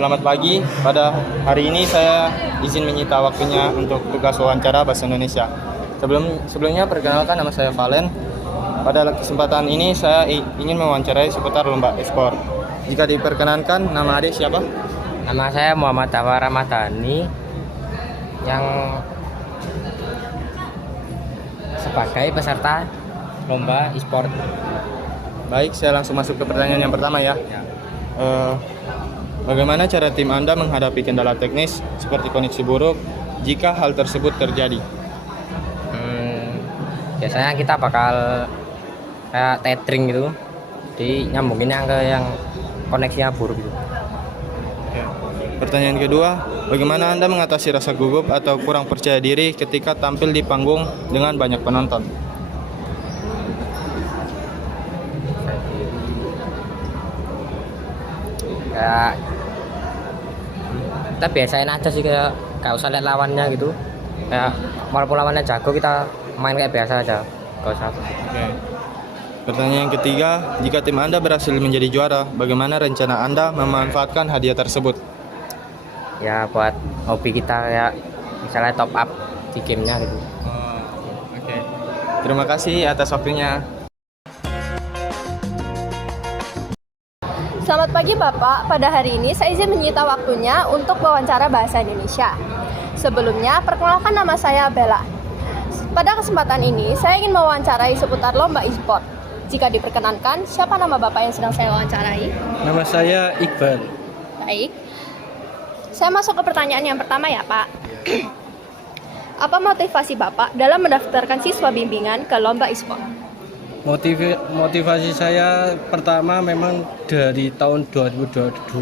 Selamat pagi. Pada hari ini saya izin menyita waktunya untuk tugas wawancara bahasa Indonesia. Sebelumnya perkenalkan, nama saya Valen. Pada kesempatan ini saya ingin mewawancarai seputar lomba e-sport. Jika diperkenankan, nama adik siapa? Nama saya Muhammad Tawar Ramadhani yang sebagai peserta lomba e-sport. Baik, saya langsung masuk ke pertanyaan yang pertama ya. Bagaimana cara tim Anda menghadapi kendala teknis seperti koneksi buruk jika hal tersebut terjadi? Biasanya kita bakal kayak tethering gitu, jadi nyambunginnya ke yang koneksinya buruk gitu. Oke. Pertanyaan kedua, bagaimana Anda mengatasi rasa gugup atau kurang percaya diri ketika tampil di panggung dengan banyak penonton? Kayak kita biasain aja sih, kayak gak usah lihat lawannya gitu. Kayak walaupun lawannya jago, kita main kayak biasa aja, gak usah. Oke. Pertanyaan yang ketiga, jika tim Anda berhasil menjadi juara, bagaimana rencana Anda memanfaatkan hadiah tersebut? Ya buat hobi kita, kayak misalnya top up di gamenya gitu. Oke. Terima kasih atas waktunya. Selamat pagi Bapak, pada hari ini saya izin menyita waktunya untuk wawancara bahasa Indonesia. Sebelumnya, perkenalkan, nama saya Bella. Pada kesempatan ini, saya ingin mewawancarai seputar lomba e-sport. Jika diperkenankan, siapa nama Bapak yang sedang saya wawancarai? Nama saya Iqbal. Baik, saya masuk ke pertanyaan yang pertama ya Pak. Apa motivasi Bapak dalam mendaftarkan siswa bimbingan ke lomba e-sport? Motivasi saya pertama memang dari tahun 2022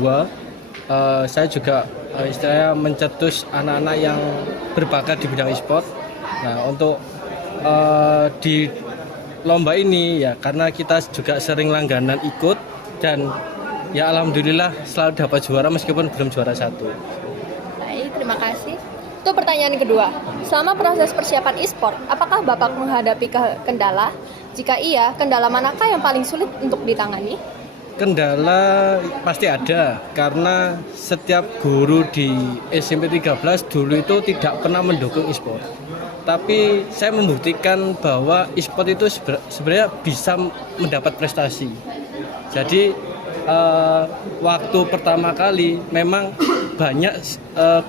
saya juga istilahnya mencetus anak-anak yang berbakat di bidang e-sport. Nah, untuk di lomba ini ya, karena kita juga sering langganan ikut dan ya alhamdulillah selalu dapat juara meskipun belum juara satu. Baik, terima kasih. Itu pertanyaan kedua. Selama proses persiapan e-sport, apakah Bapak menghadapi kendala? Jika iya, kendala manakah yang paling sulit untuk ditangani? Kendala pasti ada, karena setiap guru di SMP 13 dulu itu tidak pernah mendukung e-sport. Tapi saya membuktikan bahwa e-sport itu sebenarnya bisa mendapat prestasi. Jadi waktu pertama kali memang banyak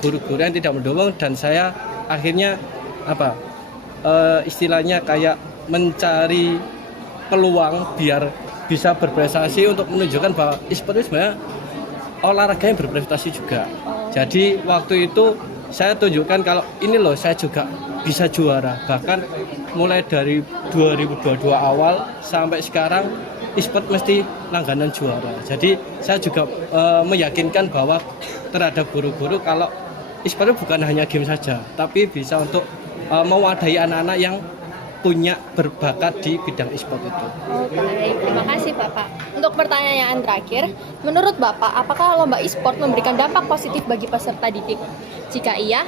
guru-guru yang tidak mendukung, dan saya akhirnya istilahnya kayak mencari peluang biar bisa berprestasi untuk menunjukkan bahwa e-sport itu sebenarnya olahraga yang berprestasi juga. Jadi waktu itu saya tunjukkan kalau ini loh, saya juga bisa juara. Bahkan mulai dari 2022 awal sampai sekarang e-sport mesti langganan juara. Jadi saya juga meyakinkan bahwa terhadap guru-guru kalau e-sport bukan hanya game saja, tapi bisa untuk mewadahi anak-anak yang punya berbakat di bidang e-sport itu. Baik, terima kasih Bapak. Untuk pertanyaan yang terakhir, menurut Bapak, apakah lomba e-sport memberikan dampak positif bagi peserta didik? Jika iya,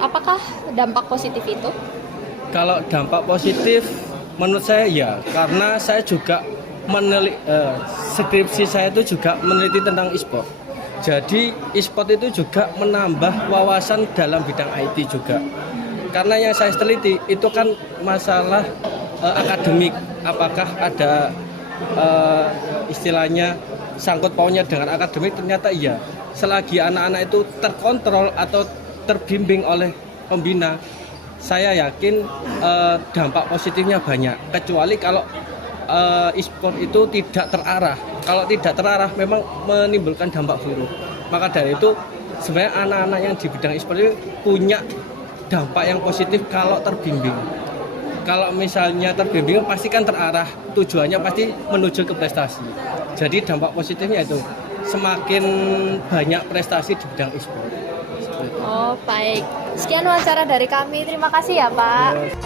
apakah dampak positif itu? Kalau dampak positif, menurut saya ya, karena saya juga skripsi saya itu juga meneliti tentang e-sport. Jadi e-sport itu juga menambah wawasan dalam bidang IT juga. Karena yang saya teliti itu kan masalah akademik, apakah ada istilahnya sangkut pautnya dengan akademik. Ternyata iya, selagi anak-anak itu terkontrol atau terbimbing oleh pembina, saya yakin dampak positifnya banyak. Kecuali kalau e-sport itu tidak terarah. Kalau tidak terarah memang menimbulkan dampak buruk. Maka dari itu sebenarnya anak-anak yang di bidang e-sport itu punya dampak yang positif kalau terbimbing. Kalau misalnya terbimbing pasti kan terarah, tujuannya pasti menuju ke prestasi. Jadi dampak positifnya itu semakin banyak prestasi di bidang e-sport. Oh, baik. Sekian wawancara dari kami. Terima kasih ya, Pak.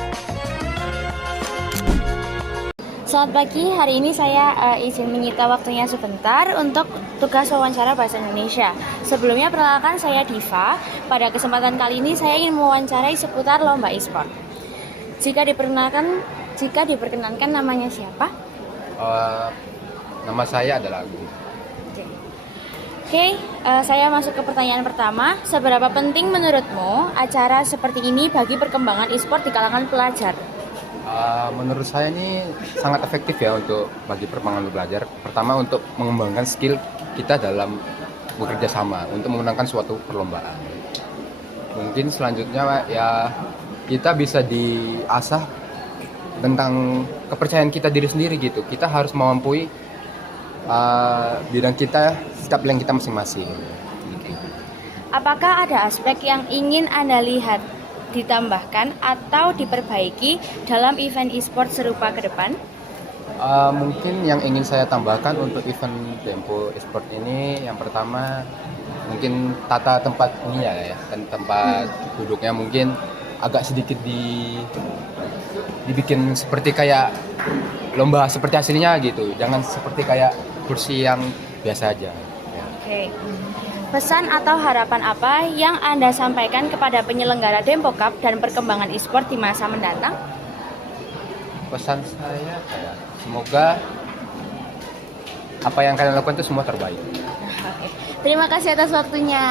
Selamat pagi, hari ini saya izin menyita waktunya sebentar untuk tugas wawancara bahasa Indonesia. Sebelumnya perkenalkan, saya Diva. Pada kesempatan kali ini saya ingin mewawancarai seputar lomba e-sport. Jika diperkenankan namanya siapa? Nama saya adalah Agung. Oke, saya masuk ke pertanyaan pertama. Seberapa penting menurutmu acara seperti ini bagi perkembangan e-sport di kalangan pelajar? Menurut saya ini sangat efektif ya untuk bagi perkembangan belajar. Pertama untuk mengembangkan skill kita dalam bekerja sama untuk memenangkan suatu perlombaan. Mungkin selanjutnya ya kita bisa diasah tentang kepercayaan kita diri sendiri gitu. Kita harus memampui bidang kita, setiap bidang kita masing-masing. Gitu. Apakah ada aspek yang ingin Anda lihat ditambahkan atau diperbaiki dalam event e-sport serupa ke depan? Mungkin yang ingin saya tambahkan untuk event Dempo Esport ini, yang pertama mungkin tata tempat ininya ya, dan tempat duduknya mungkin agak sedikit dibikin seperti kayak lomba seperti aslinya gitu, jangan seperti kayak kursi yang biasa aja. Ya. Oke. Pesan atau harapan apa yang Anda sampaikan kepada penyelenggara Dempo Cup dan perkembangan e-sport di masa mendatang? Pesan saya kayak semoga apa yang kalian lakukan itu semua terbaik. Terima kasih atas waktunya.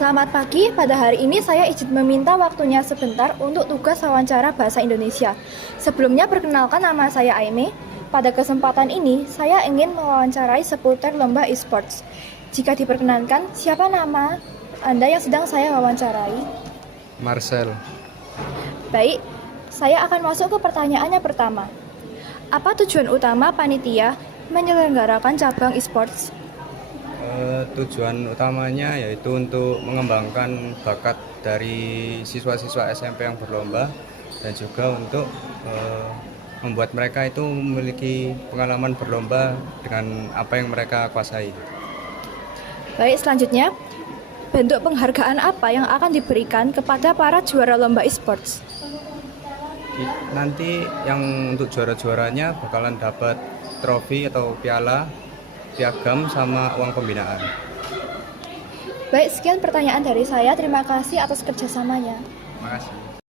Selamat pagi, pada hari ini saya izin meminta waktunya sebentar untuk tugas wawancara bahasa Indonesia. Sebelumnya perkenalkan, nama saya Aime. Pada kesempatan ini, saya ingin mewawancarai seputar lomba e-sports. Jika diperkenankan, siapa nama Anda yang sedang saya wawancarai? Marcel. Baik, saya akan masuk ke pertanyaannya pertama. Apa tujuan utama panitia menyelenggarakan cabang e-sports? Tujuan utamanya yaitu untuk mengembangkan bakat dari siswa-siswa SMP yang berlomba dan juga untuk membuat mereka itu memiliki pengalaman berlomba dengan apa yang mereka kuasai. Baik, selanjutnya, bentuk penghargaan apa yang akan diberikan kepada para juara lomba e-sports? Nanti yang untuk juara-juaranya bakalan dapat trofi atau piala, piagam, sama uang pembinaan. Baik, sekian pertanyaan dari saya. Terima kasih atas kerjasamanya. Terima kasih.